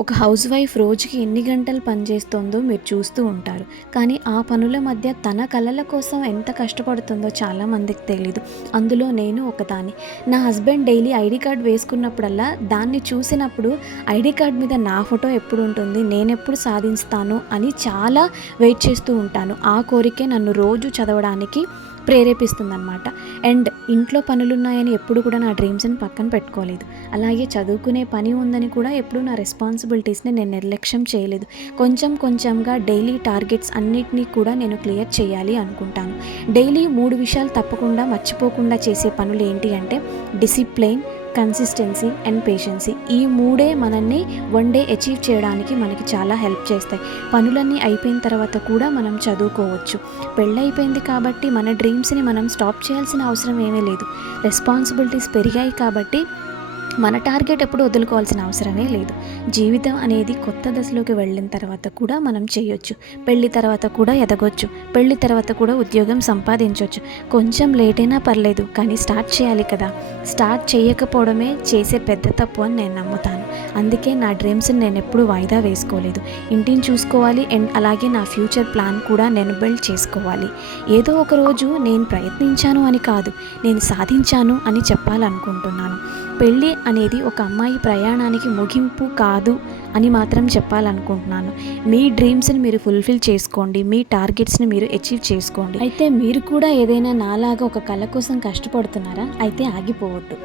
ఒక house wife రోజుకి ఎన్ని గంటలు పనిచేస్తుందో మీరు చూస్తూ ఉంటారు. కానీ ఆ పనుల మధ్య తన కలల కోసం ఎంత కష్టపడుతుందో చాలామందికి తెలీదు. అందులో నేను ఒకదాన్ని. నా హస్బెండ్ డైలీ ఐడీ కార్డ్ వేసుకున్నప్పుడల్లా దాన్ని చూసినప్పుడు ఐడీ కార్డ్ మీద నా ఫోటో ఎప్పుడు ఉంటుంది, నేనెప్పుడు సాధిస్తాను అని చాలా వెయిట్ చేస్తూ ఉంటాను. ఆ కోరికే నన్ను రోజు చదవడానికి ప్రేరేపిస్తుందన్నమాట. అండ్ ఇంట్లో పనులున్నాయని ఎప్పుడు కూడా నా డ్రీమ్స్ని పక్కన పెట్టుకోలేదు. అలాగే చదువుకునే పని ఉందని కూడా ఎప్పుడు నా రెస్పాన్సిబిలిటీస్ని నేను నిర్లక్ష్యం చేయలేదు. కొంచెం కొంచెంగా డైలీ టార్గెట్స్ అన్నిటినీ కూడా నేను క్లియర్ చేయాలి అనుకుంటాను. డైలీ 3 విషయాలు తప్పకుండా మర్చిపోకుండా చేసే పనులు ఏంటి అంటే డిసిప్లైన్, కన్సిస్టెన్సీ అండ్ పేషెన్సీ. ఈ 3 మనల్ని వన్ డే అచీవ్ చేయడానికి మనకి చాలా హెల్ప్ చేస్తాయి. పనులన్నీ అయిపోయిన తర్వాత కూడా మనం చదువుకోవచ్చు. పెళ్ళైపోయింది కాబట్టి మన డ్రీమ్స్ని మనం స్టాప్ చేయాల్సిన అవసరం ఏమీ లేదు. రెస్పాన్సిబిలిటీస్ పెరిగాయి కాబట్టి మన టార్గెట్ ఎప్పుడు వదులుకోవాల్సిన అవసరమే లేదు. జీవితం అనేది కొత్త దశలోకి వెళ్ళిన తర్వాత కూడా మనం చేయొచ్చు. పెళ్లి తర్వాత కూడా ఎదగొచ్చు. పెళ్లి తర్వాత కూడా ఉద్యోగం సంపాదించవచ్చు. కొంచెం లేట్ అయినా పర్లేదు, కానీ స్టార్ట్ చేయాలి కదా. స్టార్ట్ చేయకపోవడమే చేసే పెద్ద తప్పు అని నేను నమ్ముతాను. అందుకే నా డ్రీమ్స్ని నేను ఎప్పుడూ వాయిదా వేసుకోలేదు. ఇంటిని చూసుకోవాలి అండ్ అలాగే నా ఫ్యూచర్ ప్లాన్ కూడా నేను బిల్డ్ చేసుకోవాలి. ఏదో ఒక రోజు నేను ప్రయత్నించాను అని కాదు, నేను సాధించాను అని చెప్పాలనుకుంటున్నాను. పెళ్ళి అనేది ఒక అమ్మాయి ప్రయాణానికి ముగింపు కాదు అని మాత్రం చెప్పాలనుకుంటున్నాను. మీ డ్రీమ్స్ని మీరు ఫుల్ఫిల్ చేసుకోండి, మీ టార్గెట్స్ని మీరు అచీవ్ చేసుకోండి. అయితే మీరు కూడా ఏదైనా నాలాగా ఒక కళ కోసం కష్టపడుతున్నారా? అయితే ఆగిపోవద్దు.